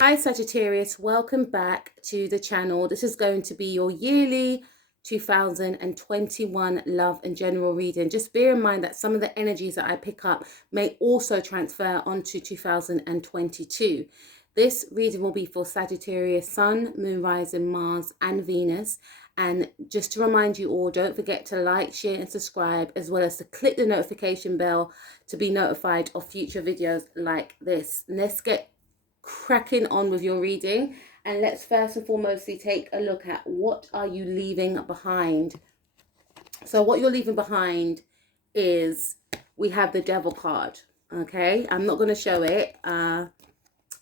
Hi Sagittarius, welcome back to the channel. This is going to be your yearly 2021 love and general reading. Just bear in mind that some of the energies that I pick up may also transfer onto 2022. This reading will be for Sagittarius, Sun, Moon, Rising, Mars, and Venus. And just to remind you all, don't forget to like, share, and subscribe, as well as to click the notification bell to be notified of future videos like this. Let's get cracking on with your reading, and let's first and foremostly take a look at what are you leaving behind. So what you're leaving behind is, we have the Devil card. Okay, I'm not going to show it,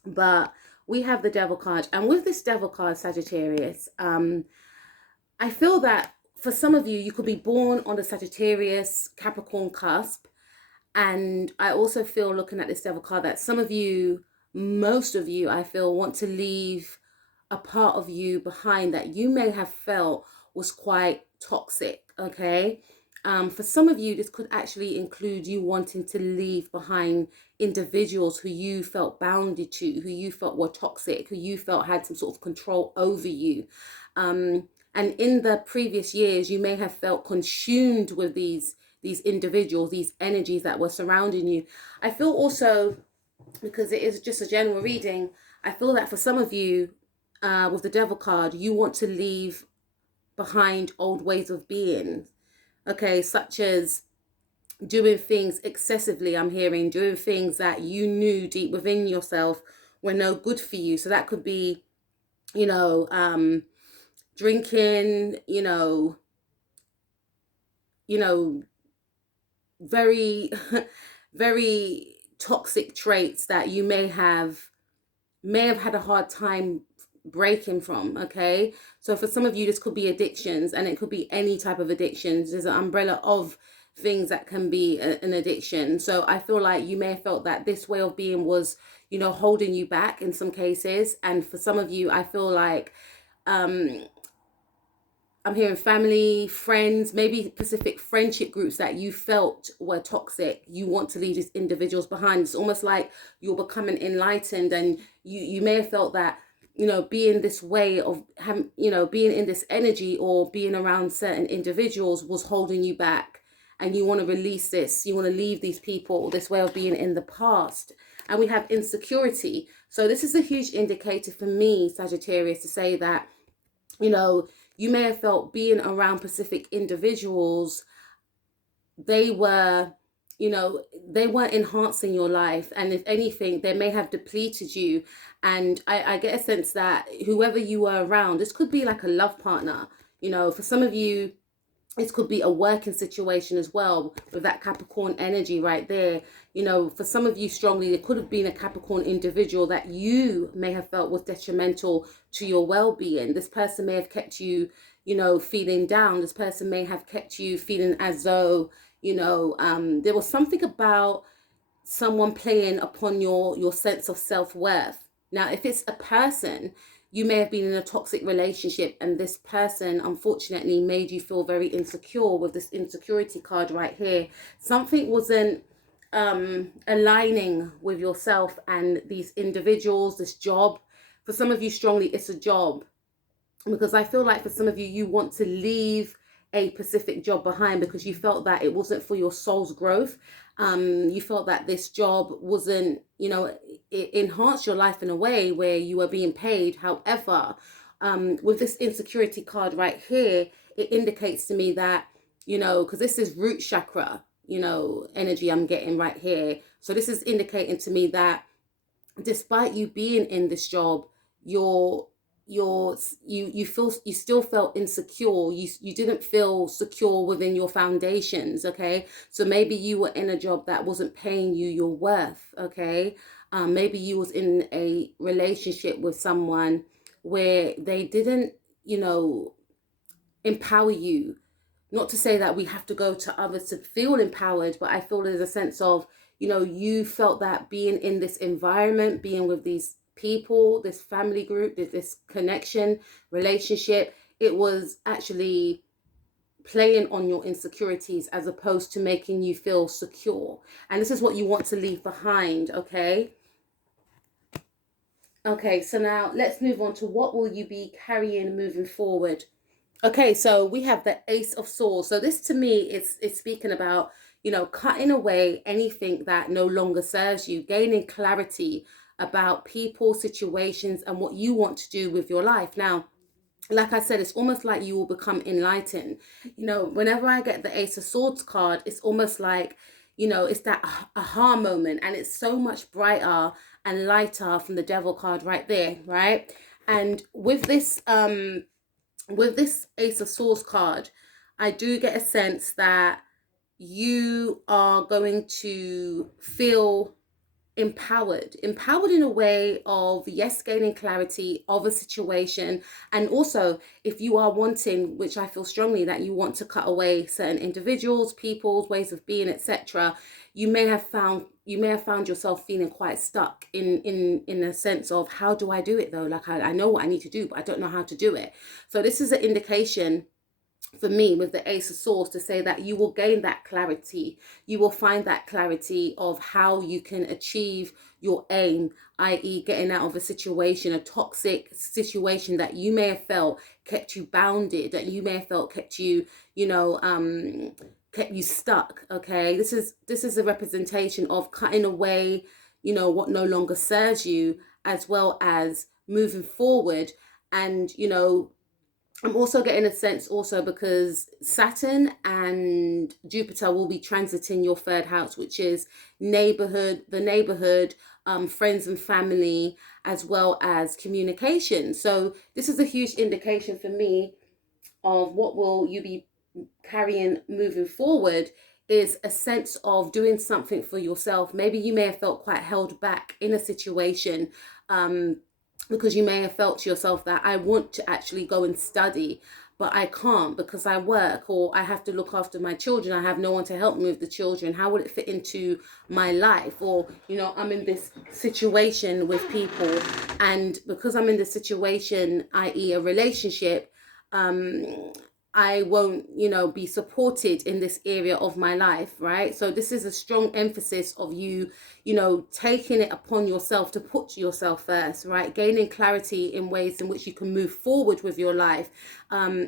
but we have the Devil card. And with this Devil card, Sagittarius, I feel that for some of you, you could be born on the Sagittarius Capricorn cusp. And I also feel, looking at this Devil card, that some of you, most of you, I feel, want to leave a part of you behind that you may have felt was quite toxic. Okay, for some of you, this could actually include you wanting to leave behind individuals who you felt bounded to, who you felt were toxic, who you felt had some sort of control over you. And in the previous years, you may have felt consumed with these individuals, these energies that were surrounding you. I feel also, because it is just a general reading, I feel that for some of you, with the Devil card, you want to leave behind old ways of being. Okay, such as doing things excessively. I'm hearing doing things that you knew deep within yourself were no good for you. So that could be, drinking, very very toxic traits that you may have had a hard time breaking from. Okay, so for some of you, this could be addictions, and it could be any type of addictions. There's an umbrella of things that can be an addiction. So I feel like you may have felt that this way of being was, holding you back in some cases. And for some of you, I feel like I'm hearing family, friends, maybe specific friendship groups that you felt were toxic. You want to leave these individuals behind. It's almost like you're becoming enlightened, and you may have felt that, being this way of having, being in this energy or being around certain individuals was holding you back. And you want to release this. You want to leave these people, this way of being in the past. And we have insecurity. So this is a huge indicator for me, Sagittarius, to say that, you may have felt being around specific individuals, they were, they weren't enhancing your life. And if anything, they may have depleted you. And I get a sense that whoever you were around, this could be like a love partner. For some of you, this could be a working situation as well, with that Capricorn energy right there. For some of you strongly, there could have been a Capricorn individual that you may have felt was detrimental to your well-being. This person may have kept you, feeling down. This person may have kept you feeling as though, there was something about someone playing upon your sense of self-worth. Now, if it's a person, you may have been in a toxic relationship, and this person unfortunately made you feel very insecure with this insecurity card right here. Something wasn't aligning with yourself and these individuals, this job. For some of you strongly, it's a job, because I feel like for some of you, you want to leave a specific job behind because you felt that it wasn't for your soul's growth. You felt that this job wasn't, it enhanced your life in a way where you were being paid. However, with this insecurity card right here, it indicates to me that, because this is root chakra, energy I'm getting right here. So this is indicating to me that despite you being in this job, you still felt insecure. You didn't feel secure within your foundations. Okay, so maybe you were in a job that wasn't paying you your worth. Okay, maybe you was in a relationship with someone where they didn't, empower you. Not to say that we have to go to others to feel empowered, but I feel there's a sense of, you felt that being in this environment, being with these people, this family group, this connection, relationship, it was actually playing on your insecurities as opposed to making you feel secure. And this is what you want to leave behind. Okay, Okay, so now let's move on to what will you be carrying moving forward. Okay, so we have the Ace of Swords. So this to me is speaking about, cutting away anything that no longer serves you, gaining clarity about people, situations, and what you want to do with your life. Now, like I said, it's almost like you will become enlightened. Whenever I get the Ace of Swords card, it's almost like, it's that aha moment, and it's so much brighter and lighter from the Devil card right there, right? And with this Ace of Swords card, I do get a sense that you are going to feel empowered in a way of, yes, gaining clarity of a situation. And also, if you are wanting, which I feel strongly that you want to cut away certain individuals, people's ways of being, etc., you may have found yourself feeling quite stuck in a sense of, how do I do it though? Like, I know what I need to do, but I don't know how to do it. So this is an indication for me with the Ace of Swords to say that you will gain that clarity. You will find that clarity of how you can achieve your aim, i.e. getting out of a situation, a toxic situation that you may have felt kept you bounded, that you may have felt kept you, kept you stuck. Okay, this is a representation of cutting away, what no longer serves you, as well as moving forward. And I'm also getting a sense also because Saturn and Jupiter will be transiting your third house, which is the neighborhood, friends and family, as well as communication. So this is a huge indication for me of what will you be carrying moving forward, is a sense of doing something for yourself. Maybe you may have felt quite held back in a situation, because you may have felt to yourself that I want to actually go and study, but I can't because I work, or I have to look after my children. I have no one to help me with the children. How will it fit into my life? Or, I'm in this situation with people, and because I'm in this situation, i.e. a relationship, I won't, be supported in this area of my life, right? So this is a strong emphasis of you, taking it upon yourself to put yourself first, right? Gaining clarity in ways in which you can move forward with your life.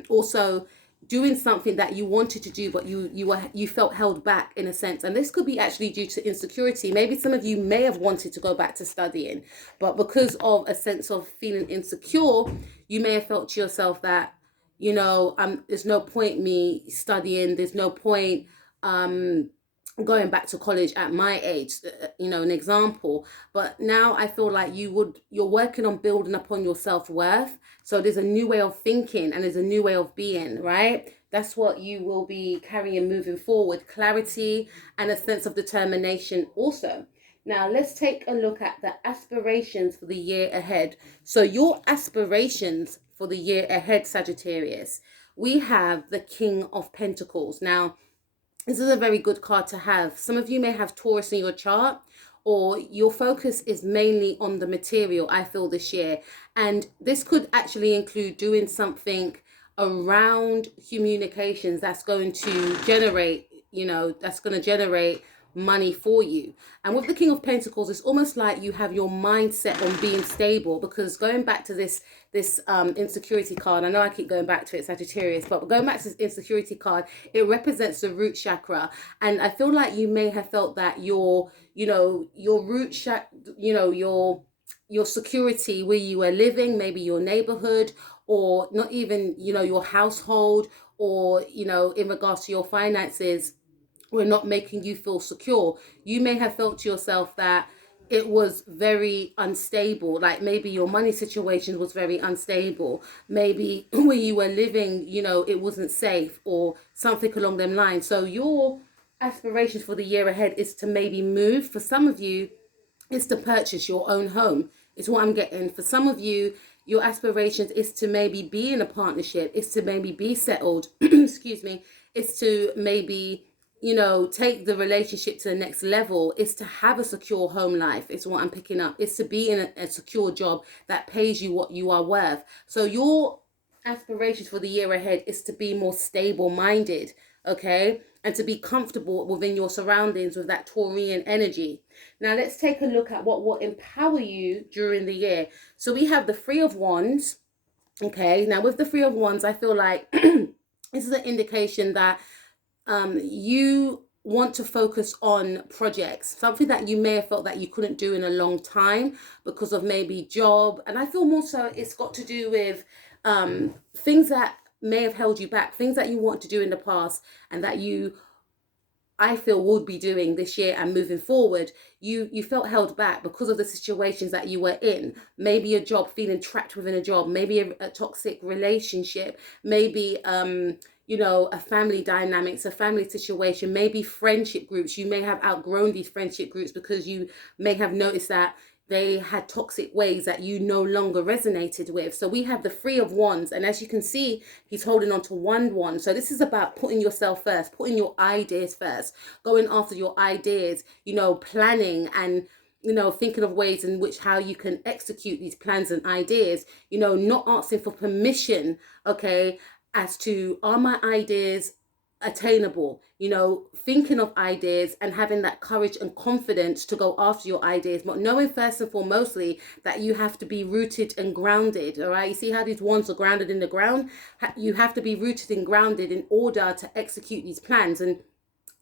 Also doing something that you wanted to do, but you felt held back in a sense. And this could be actually due to insecurity. Maybe some of you may have wanted to go back to studying, but because of a sense of feeling insecure, you may have felt to yourself that, there's no point me studying. There's no point going back to college at my age, an example. But now I feel like you're working on building upon your self-worth. So there's a new way of thinking and there's a new way of being, right? That's what you will be carrying moving forward. Clarity and a sense of determination also. Now, let's take a look at the aspirations for the year ahead. So your aspirations for the year ahead, Sagittarius, we have the King of Pentacles. Now, this is a very good card to have. Some of you may have Taurus in your chart, or your focus is mainly on the material, I feel, this year. And this could actually include doing something around communications that's going to generate, money for you. And with the King of Pentacles, it's almost like you have your mindset on being stable, because going back to this insecurity card, I know I keep going back to it, Sagittarius, but going back to this insecurity card, it represents the root chakra. And I feel like you may have felt that your root chakra, your security where you are living, maybe your neighborhood, or not even, your household, or, in regards to your finances, were not making you feel secure. You may have felt to yourself that it was very unstable, like maybe your money situation was very unstable, maybe where you were living, it wasn't safe, or something along them lines. So your aspirations for the year ahead is to maybe move. For some of you, it's to purchase your own home. It's what I'm getting. For some of you, your aspirations is to maybe be in a partnership. It's to maybe be settled. Excuse me. It's to maybe, take the relationship to the next level. It's to have a secure home life. It's what I'm picking up. It's to be in a secure job that pays you what you are worth. So your aspirations for the year ahead is to be more stable minded. okay? And to be comfortable within your surroundings with that Taurian energy. Now let's take a look at what will empower you during the year. So we have the Three of Wands, okay? Now with the Three of Wands, I feel like this is an indication that you want to focus on projects, something that you may have felt that you couldn't do in a long time because of maybe job. And I feel more so it's got to do with things that may have held you back, things that you want to do in the past and that you, I feel, would be doing this year and moving forward. You felt held back because of the situations that you were in. Maybe a job, feeling trapped within a job, maybe a toxic relationship, maybe you know, a family dynamics, a family situation, maybe friendship groups. You may have outgrown these friendship groups because you may have noticed that they had toxic ways that you no longer resonated with. So we have the Three of Wands, and as you can see, he's holding on to one wand. So this is about putting yourself first, putting your ideas first, going after your ideas, you know, planning and, you know, thinking of ways in which how you can execute these plans and ideas, you know, not asking for permission, okay, as to, are my ideas attainable, you know, thinking of ideas and having that courage and confidence to go after your ideas, but knowing first and foremostly that you have to be rooted and grounded. All right, you see how these wands are grounded in the ground? You have to be rooted and grounded in order to execute these plans. And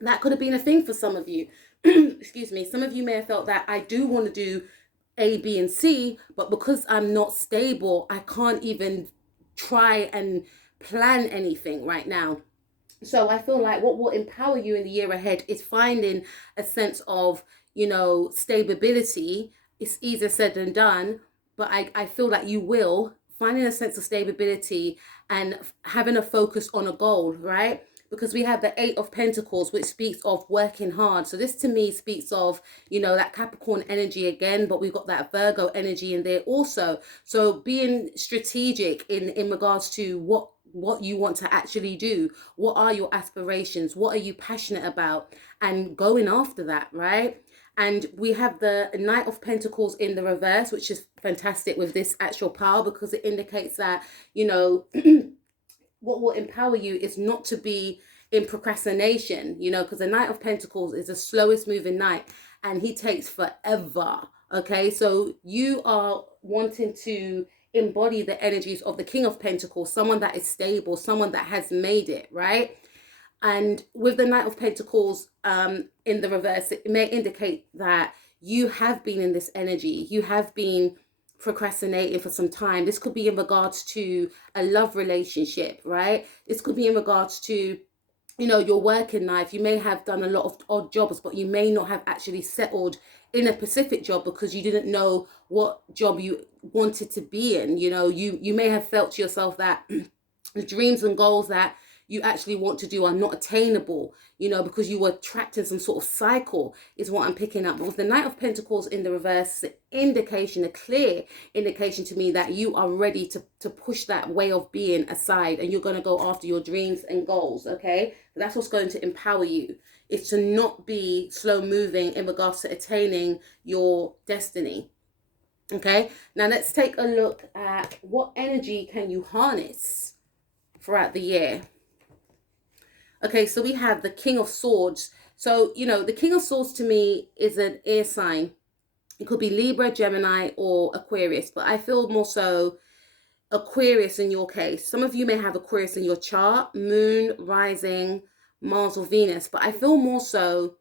that could have been a thing for some of you. Excuse me. Some of you may have felt that I do want to do A, B, and C, but because I'm not stable, I can't even try and plan anything right now. So I feel like what will empower you in the year ahead is finding a sense of, you know, stability. It's easier said than done, but I feel like you will, finding a sense of stability and having a focus on a goal, right? Because we have the Eight of Pentacles, which speaks of working hard. So this to me speaks of, you know, that Capricorn energy again, but we've got that Virgo energy in there also. So being strategic in regards to what you want to actually do. What are your aspirations? What are you passionate about? And going after that, right? And we have the Knight of Pentacles in the reverse, which is fantastic with this actual power because it indicates that, you know, what will empower you is not to be in procrastination, you know, because the Knight of Pentacles is the slowest moving knight and he takes forever. Okay, so you are wanting to embody the energies of the King of Pentacles, someone that is stable, someone that has made it, right? And with the Knight of Pentacles in the reverse, it may indicate that you have been in this energy. You have been procrastinating for some time. This could be in regards to a love relationship, right? This could be in regards to, you know, your working life. You may have done a lot of odd jobs, but you may not have actually settled in a specific job because you didn't know what job you wanted to be in. You know, you may have felt to yourself that the dreams and goals that you actually want to do are not attainable, you know, because you were trapped in some sort of cycle is what I'm picking up. But with the Knight of Pentacles in the reverse, indication, a clear indication to me that you are ready to push that way of being aside and you're going to go after your dreams and goals, okay? That's what's going to empower you. It's to not be slow moving in regards to attaining your destiny. Okay, now let's take a look at what energy can you harness throughout the year. Okay, so we have the King of Swords. So, you know, the King of Swords to me is an air sign. It could be Libra, Gemini, or Aquarius, but I feel more so Aquarius in your case. Some of you may have Aquarius in your chart, Moon, Rising, Mars, or Venus, but I feel more so,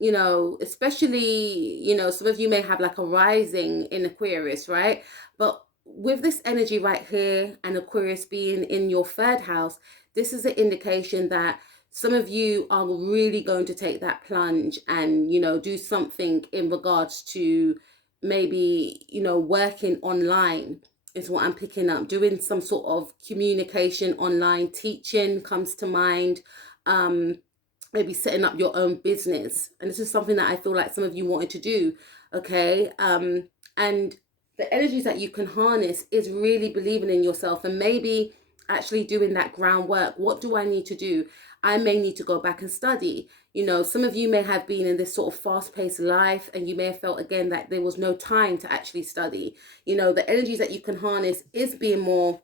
you know, especially, you know, some of you may have like a rising in Aquarius, right? But with this energy right here and Aquarius being in your third house, this is an indication that some of you are really going to take that plunge and, you know, do something in regards to maybe, you know, working online is what I'm picking up. Doing some sort of communication online, teaching comes to mind. Maybe setting up your own business. And this is something that I feel like some of you wanted to do, okay? And the energies that you can harness is really believing in yourself and maybe actually doing that groundwork. What do I need to do? I may need to go back and study. You know, some of you may have been in this sort of fast-paced life and you may have felt again that there was no time to actually study. You know, the energies that you can harness is being more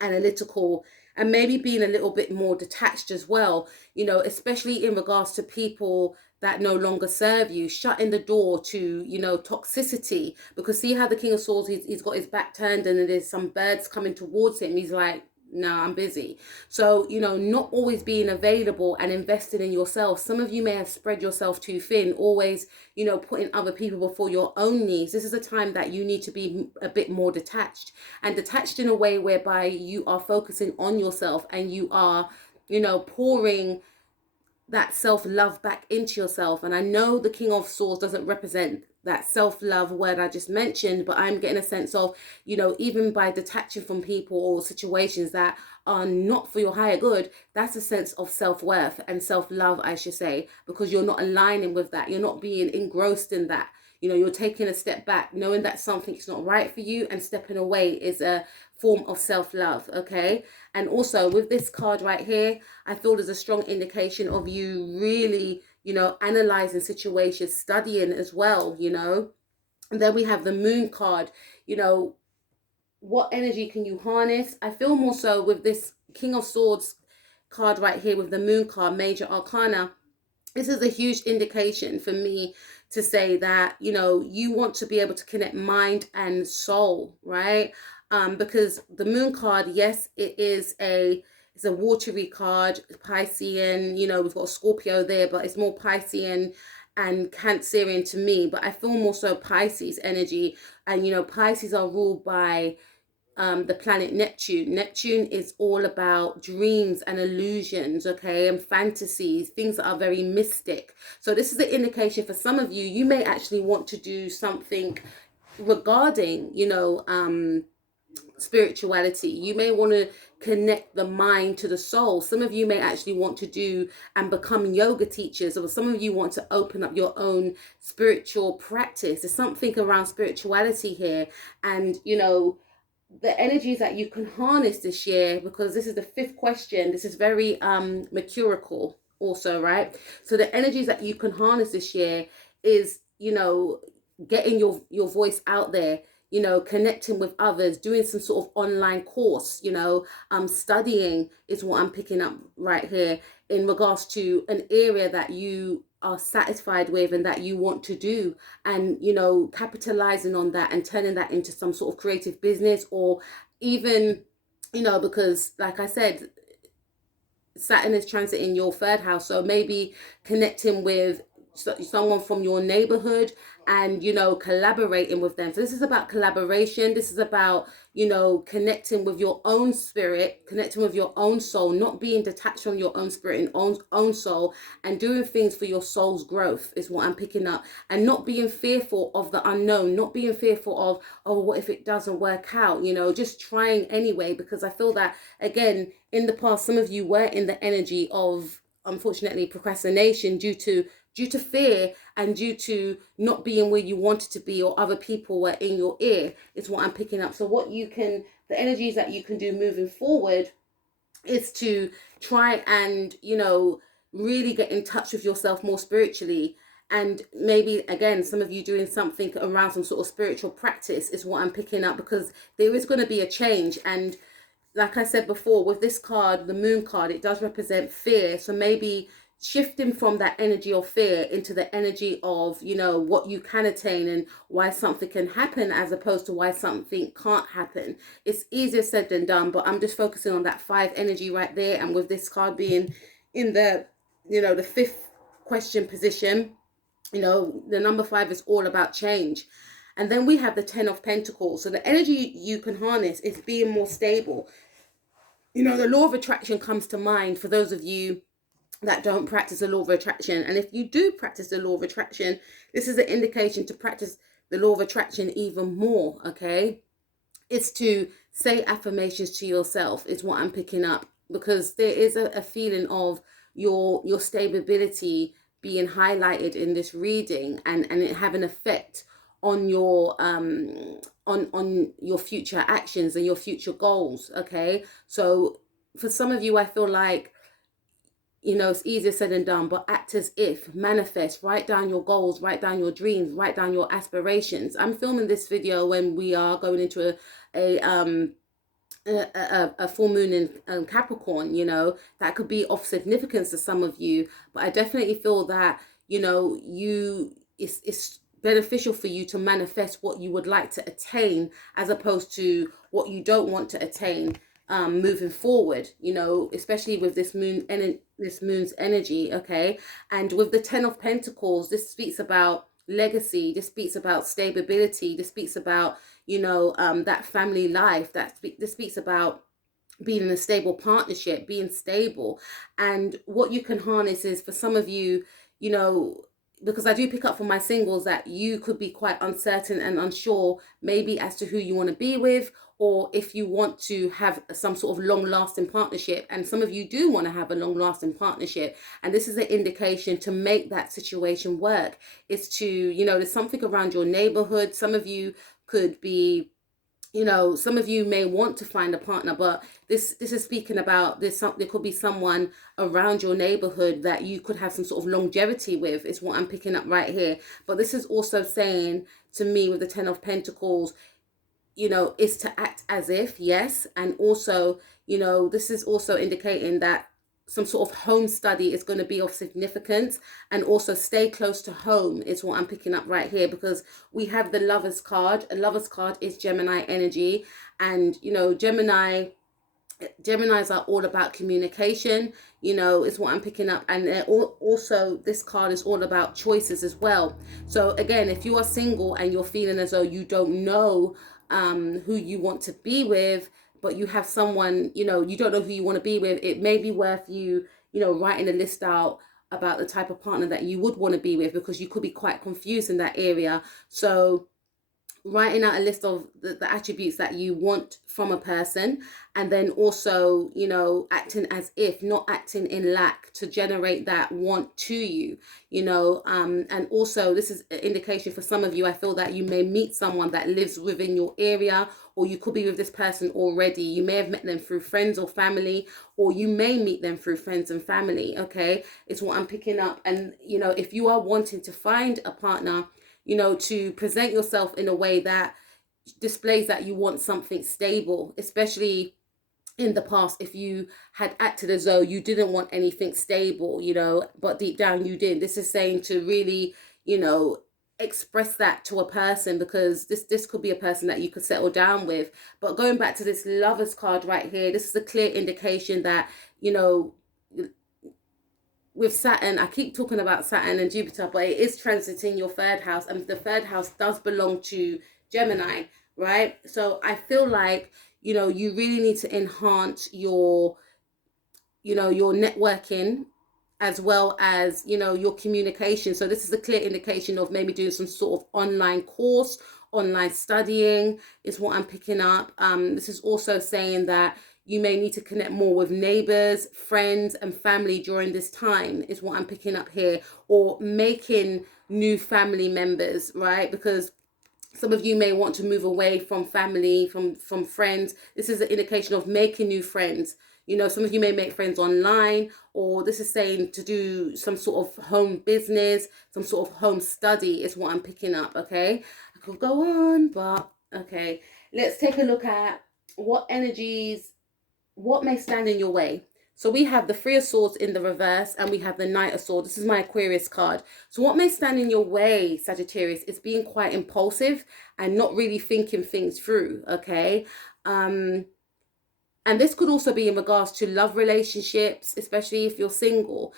analytical and maybe being a little bit more detached as well, you know, especially in regards to people that no longer serve you, shutting the door to, you know, toxicity. Because see how the King of Swords, he's got his back turned and there's some birds coming towards him. He's like, no, I'm busy. So, you know, not always being available and invested in yourself. Some of you may have spread yourself too thin, always, you know, putting other people before your own needs. This is a time that you need to be a bit more detached, and detached in a way whereby you are focusing on yourself and you are, you know, pouring that self-love back into yourself. And I know the King of Swords doesn't represent that self-love word I just mentioned, but I'm getting a sense of, you know, even by detaching from people or situations that are not for your higher good, that's a sense of self-worth and self-love, I should say, because you're not aligning with that. You're not being engrossed in that. You know, you're taking a step back, knowing that something's not right for you, and stepping away is a form of self-love, okay? And also with this card right here, I feel there's a strong indication of you really, you know, analyzing situations, studying as well, you know. And then we have the Moon card. You know, what energy can you harness? I feel more so with this King of Swords card right here with the Moon card, Major Arcana. This is a huge indication for me to say that, you know, you want to be able to connect mind and soul, right? Because the Moon card, yes, it's a watery card, Piscean, you know, we've got Scorpio there, but it's more Piscean and Cancerian to me. But I feel more so Pisces energy. And, you know, Pisces are ruled by the planet Neptune. Neptune is all about dreams and illusions, okay, and fantasies, things that are very mystic. So this is an indication for some of you, you may actually want to do something regarding, you know, spirituality. You may want to connect the mind to the soul. Some of you may actually want to do and become yoga teachers, or some of you want to open up your own spiritual practice. There's something around spirituality here. And, you know, the energies that you can harness this year, because this is the fifth question, this is very mercurial also, right? So the energies that you can harness this year is, you know, getting your voice out there, you know, connecting with others, doing some sort of online course, you know, studying is what I'm picking up right here in regards to an area that you are satisfied with and that you want to do, and, you know, capitalizing on that and turning that into some sort of creative business, or even, you know, because like I said, Saturn is transiting your third house, so maybe connecting with someone from your neighborhood and, you know, collaborating with them. So this is about collaboration. This is about, you know, connecting with your own spirit, connecting with your own soul, not being detached from your own spirit and own soul, and doing things for your soul's growth is what I'm picking up. And not being fearful of the unknown, not being fearful of, oh, what if it doesn't work out, you know, just trying anyway. Because I feel that, again, in the past, some of you were in the energy of, unfortunately, procrastination due to fear and due to not being where you wanted to be, or other people were in your ear, is what I'm picking up. So what you can, the energies that you can do moving forward is to try and, you know, really get in touch with yourself more spiritually. And maybe, again, some of you doing something around some sort of spiritual practice is what I'm picking up, because there is going to be a change. And like I said before, with this card, the Moon card, it does represent fear. So maybe shifting from that energy of fear into the energy of, you know, what you can attain and why something can happen, as opposed to why something can't happen. It's easier said than done, but I'm just focusing on that 5 energy right there. And with this card being in the, you know, the 5th question position, you know, the number 5 is all about change. And then we have the 10 of Pentacles. So the energy you can harness is being more stable. You know, the law of attraction comes to mind for those of you that don't practice the law of attraction. And if you do practice the law of attraction, this is an indication to practice the law of attraction even more, okay? It's to say affirmations to yourself is what I'm picking up, because there is a feeling of your stability being highlighted in this reading, and it having an effect on your on your future actions and your future goals, okay? So for some of you, I feel like, you know, it's easier said than done, but act as if, manifest, write down your goals, write down your dreams, write down your aspirations. I'm filming this video when we are going into a full moon in Capricorn, you know, that could be of significance to some of you. But I definitely feel that, you know, it's beneficial for you to manifest what you would like to attain as opposed to what you don't want to attain, moving forward, you know, especially with this moon's energy. Okay. And with the 10 of Pentacles, this speaks about legacy. This speaks about stability. This speaks about, you know, that family life. This speaks about being in a stable partnership, being stable. And what you can harness is, for some of you, you know, because I do pick up from my singles that you could be quite uncertain and unsure, maybe as to who you want to be with, or if you want to have some sort of long lasting partnership. And some of you do want to have a long lasting partnership. And this is an indication to make that situation work. Is to, you know, there's something around your neighborhood. Some of you could be, you know, some of you may want to find a partner, but this is speaking about this. There could be someone around your neighborhood that you could have some sort of longevity with, is what I'm picking up right here. But this is also saying to me, with the 10 of Pentacles, you know, is to act as if, yes. And also, you know, this is also indicating that some sort of home study is going to be of significance. And also stay close to home is what I'm picking up right here, because we have the Lovers card. A Lovers card is Gemini energy. And, you know, Geminis are all about communication, you know, is what I'm picking up. And also, this card is all about choices as well. So again, if you are single and you're feeling as though you don't know who you want to be with, but you have someone, you know, you don't know who you want to be with, it may be worth you, you know, writing a list out about the type of partner that you would want to be with, because you could be quite confused in that area. So writing out a list of the attributes that you want from a person, and then also, you know, acting as if, not acting in lack, to generate that want to you, you know. And also, this is an indication for some of you, I feel that you may meet someone that lives within your area, or you could be with this person already. You may have met them through friends or family, or you may meet them through friends and family. Okay, it's what I'm picking up. And, you know, if you are wanting to find a partner, you know, to present yourself in a way that displays that you want something stable, especially in the past, if you had acted as though you didn't want anything stable, you know, but deep down you did. This is saying to really, you know, express that to a person, because this could be a person that you could settle down with. But going back to this Lovers card right here, this is a clear indication that, you know, with Saturn, I keep talking about Saturn and Jupiter, but it is transiting your third house, and the third house does belong to Gemini, right? So I feel like, you know, you really need to enhance your, you know, your networking, as well as, you know, your communication. So this is a clear indication of maybe doing some sort of online course, online studying is what I'm picking up. This is also saying that you may need to connect more with neighbors, friends, and family during this time, is what I'm picking up here, or making new family members, right? Because some of you may want to move away from family, from friends. This is an indication of making new friends. You know, some of you may make friends online, or this is saying to do some sort of home business, some sort of home study is what I'm picking up. Okay, I could go on, but okay, let's take a look at what energies, what may stand in your way. So we have the Three of Swords in the reverse, and we have the Knight of Swords. This is my Aquarius card. So what may stand in your way, Sagittarius, is being quite impulsive and not really thinking things through, okay? And this could also be in regards to love relationships, especially if you're single.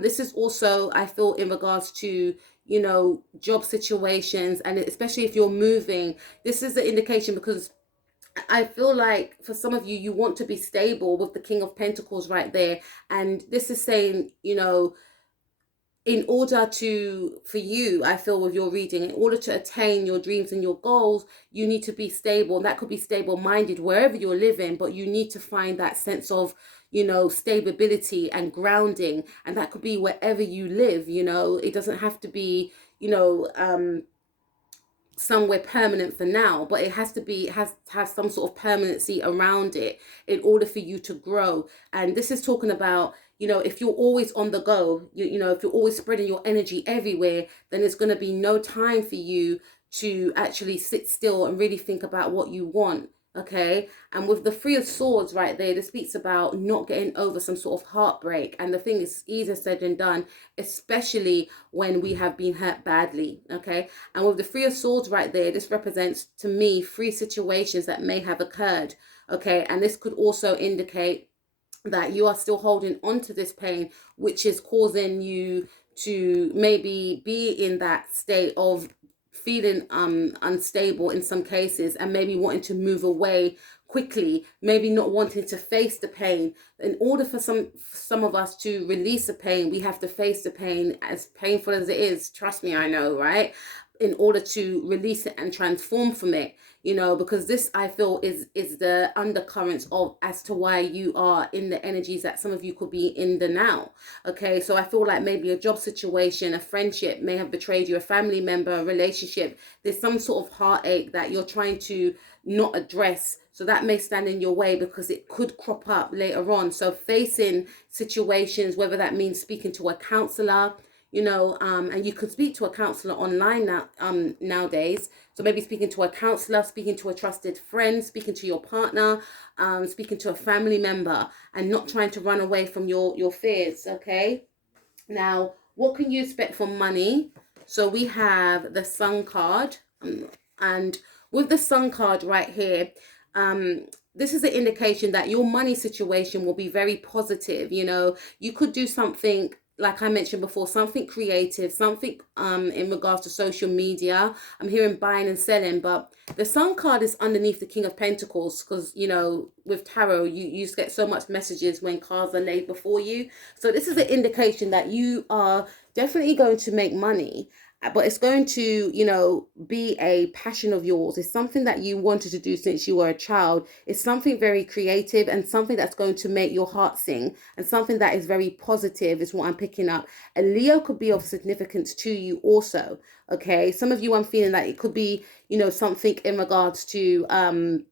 This is also, I feel, in regards to, you know, job situations, and especially if you're moving. This is the indication, because I feel like for some of you, you want to be stable with the King of Pentacles right there. And this is saying, you know, in order to, for you, I feel with your reading, in order to attain your dreams and your goals, you need to be stable. And that could be stable-minded wherever you're living, but you need to find that sense of, you know, stability and grounding. And that could be wherever you live, you know. It doesn't have to be, you know, somewhere permanent for now, but it has to be, it has to have some sort of permanency around it in order for you to grow. And this is talking about, you know, if you're always on the go, you know, if you're always spreading your energy everywhere, then there's going to be no time for you to actually sit still and really think about what you want. Okay, and with the Three of Swords right there, this speaks about not getting over some sort of heartbreak. And the thing is easier said than done, especially when we have been hurt badly. Okay, and with the Three of Swords right there, this represents to me three situations that may have occurred. Okay, and this could also indicate that you are still holding on to this pain, which is causing you to maybe be in that state of feeling unstable in some cases, and maybe wanting to move away quickly, maybe not wanting to face the pain. In order for some of us to release the pain, we have to face the pain, as painful as it is. Trust me, I know, right? In order to release it and transform from it, because this, I feel, is the undercurrents of as to why you are in the energies that some of you could be in the now. Okay, so I feel like maybe a job situation, a friendship may have betrayed you, a family member, a relationship. There's some sort of heartache that you're trying to not address, so that may stand in your way because it could crop up later on. So facing situations, whether that means speaking to a counselor, and you could speak to a counselor online now, nowadays. So maybe speaking to a counselor, speaking to a trusted friend, speaking to your partner, speaking to a family member, and not trying to run away from your fears. Okay. Now, what can you expect from money? So we have the Sun card, and with the Sun card right here, this is an indication that your money situation will be very positive. You could do something, like I mentioned before, something creative, something in regards to social media. I'm hearing buying and selling, but the Sun card is underneath the King of Pentacles, because with tarot you just get so much messages when cards are laid before you. So this is an indication that you are definitely going to make money, but it's going to be a passion of yours. It's something that you wanted to do since you were a child. It's something very creative and something that's going to make your heart sing, and something that is very positive is what I'm picking up. A Leo could be of significance to you also. Okay, some of you, I'm feeling that it could be something in regards to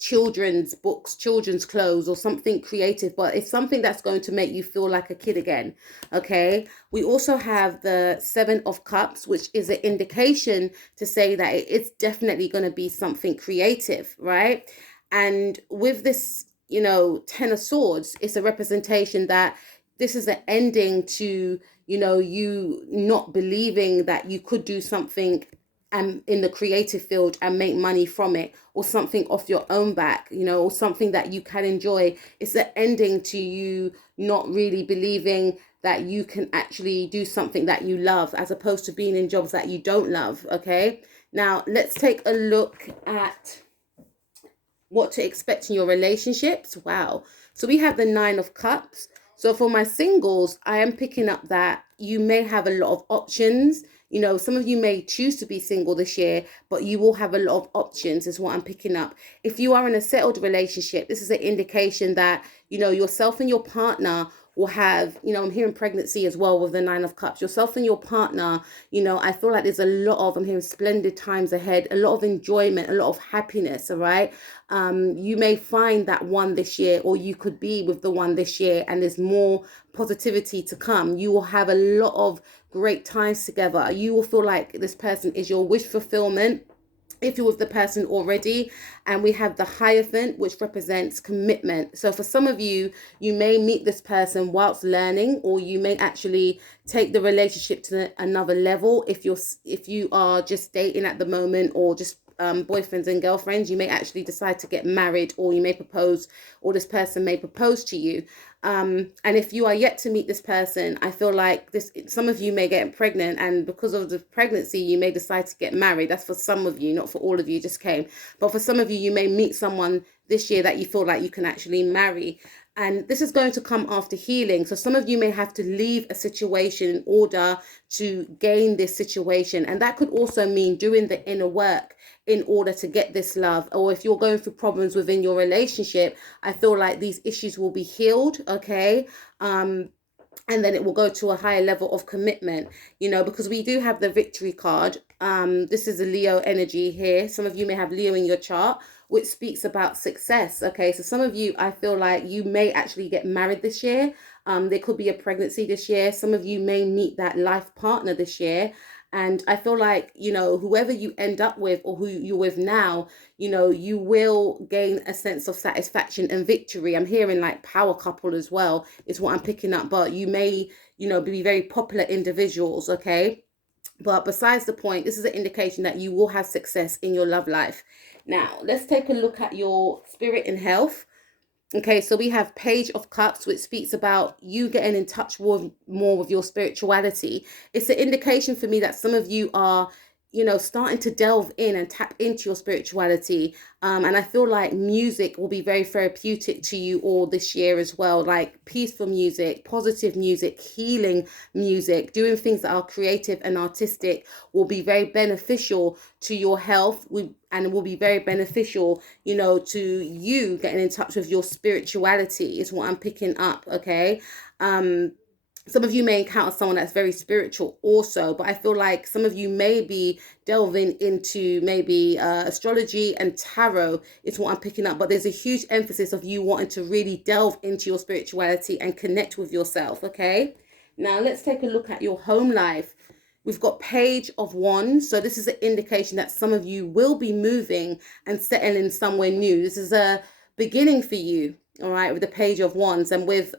children's books, children's clothes, or something creative, but it's something that's going to make you feel like a kid again. Okay, we also have the Seven of Cups, which is an indication to say that it's definitely going to be something creative, right? And with this Ten of Swords, it's a representation that this is an ending to you not believing that you could do something in the creative field and make money from it, or something off your own back, or something that you can enjoy. It's an ending to you not really believing that you can actually do something that you love, as opposed to being in jobs that you don't love. Okay, now let's take a look at what to expect in your relationships. Wow. So we have the Nine of Cups. So for my singles, I am picking up that you may have a lot of options. Some of you may choose to be single this year, but you will have a lot of options, is what I'm picking up. If you are in a settled relationship, this is an indication that, yourself and your partner will have, I'm hearing pregnancy as well with the Nine of Cups. Yourself and your partner, I feel like there's a lot of, I'm hearing splendid times ahead, a lot of enjoyment, a lot of happiness, all right? You may find that one this year, or you could be with the one this year, and there's more positivity to come. You will have a lot of great times together. You will feel like this person is your wish fulfillment, if you're with the person already. And we have the Hierophant, which represents commitment. So for some of you, you may meet this person whilst learning, or you may actually take the relationship to another level. If you are just dating at the moment, or just boyfriends and girlfriends, you may actually decide to get married, or you may propose, or this person may propose to you. And if you are yet to meet this person, I feel like some of you may get pregnant, and because of the pregnancy, you may decide to get married. That's for some of you, not for all of you, just came. But for some of you, you may meet someone this year that you feel like you can actually marry. And this is going to come after healing. So some of you may have to leave a situation in order to gain this situation. And that could also mean doing the inner work in order to get this love. Or if you're going through problems within your relationship, I feel like these issues will be healed, okay? And then it will go to a higher level of commitment, because we do have the Victory card. This is a Leo energy here. Some of you may have Leo in your chart, which speaks about success. Okay, so some of you, I feel like you may actually get married this year. There could be a pregnancy this year. Some of you may meet that life partner this year. And I feel like, whoever you end up with or who you're with now, you will gain a sense of satisfaction and victory. I'm hearing like power couple as well, is what I'm picking up. But you may, be very popular individuals, okay? But besides the point, this is an indication that you will have success in your love life. Now, let's take a look at your spirit and health. Okay, so we have Page of Cups, which speaks about you getting in touch more with your spirituality. It's an indication for me that some of you are, starting to delve in and tap into your spirituality. And I feel like music will be very therapeutic to you all this year as well, like peaceful music, positive music, healing music, doing things that are creative and artistic will be very beneficial to your health. And will be very beneficial, to you getting in touch with your spirituality is what I'm picking up, okay? Some of you may encounter someone that's very spiritual also, but I feel like some of you may be delving into maybe astrology and tarot is what I'm picking up. But there's a huge emphasis of you wanting to really delve into your spirituality and connect with yourself, okay? Now, let's take a look at your home life. We've got Page of Wands. So this is an indication that some of you will be moving and settling somewhere new. This is a beginning for you, all right, with the Page of Wands. And with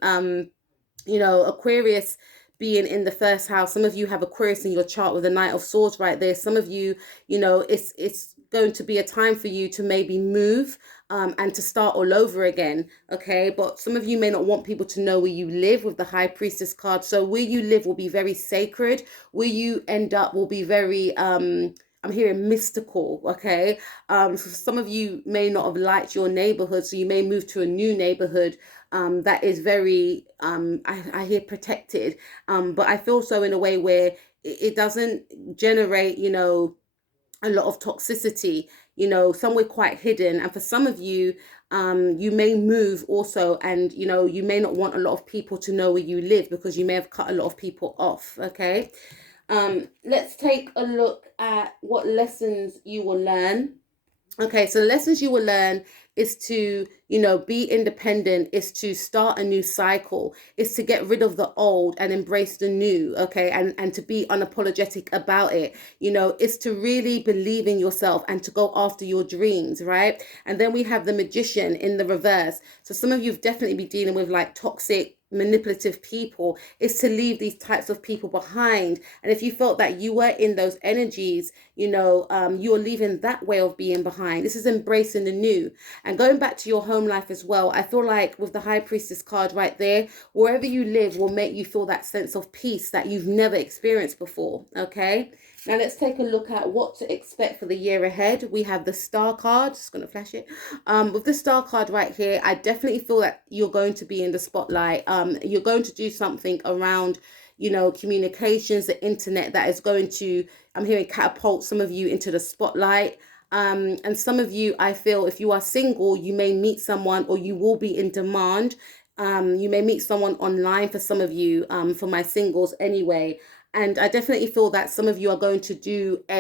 Aquarius being in the first house, some of you have Aquarius in your chart with the Knight of Swords right there. Some of you, it's going to be a time for you to maybe move and to start all over again, okay? But some of you may not want people to know where you live with the High Priestess card. So where you live will be very sacred. Where you end up will be very I'm hearing mystical, okay? So some of you may not have liked your neighborhood, so you may move to a new neighborhood that is very, I hear protected. But I feel so in a way where it doesn't generate, a lot of toxicity, somewhere quite hidden. And for some of you, you may move also, and, you may not want a lot of people to know where you live because you may have cut a lot of people off, okay? Let's take a look at what lessons you will learn. Okay, so the lessons you will learn is to, be independent, is to start a new cycle, is to get rid of the old and embrace the new, okay, and to be unapologetic about it, is to really believe in yourself and to go after your dreams, right? And then we have the Magician in the reverse. So some of you have definitely been dealing with like toxic, manipulative people, is to leave these types of people behind. And if you felt that you were in those energies, you're leaving that way of being behind. This is embracing the new. And going back to your home life as well, I feel like with the High Priestess card right there, wherever you live will make you feel that sense of peace that you've never experienced before, okay? Now let's take a look at what to expect for the year ahead. We have the Star card. Just going to flash it. With the Star card right here, I definitely feel that you're going to be in the spotlight. You're going to do something around, communications, the internet, that is going to, I'm hearing, catapult some of you into the spotlight. And some of you, I feel, if you are single, you may meet someone, or you will be in demand. You may meet someone online for some of you, for my singles anyway. And I definitely feel that some of you are going to do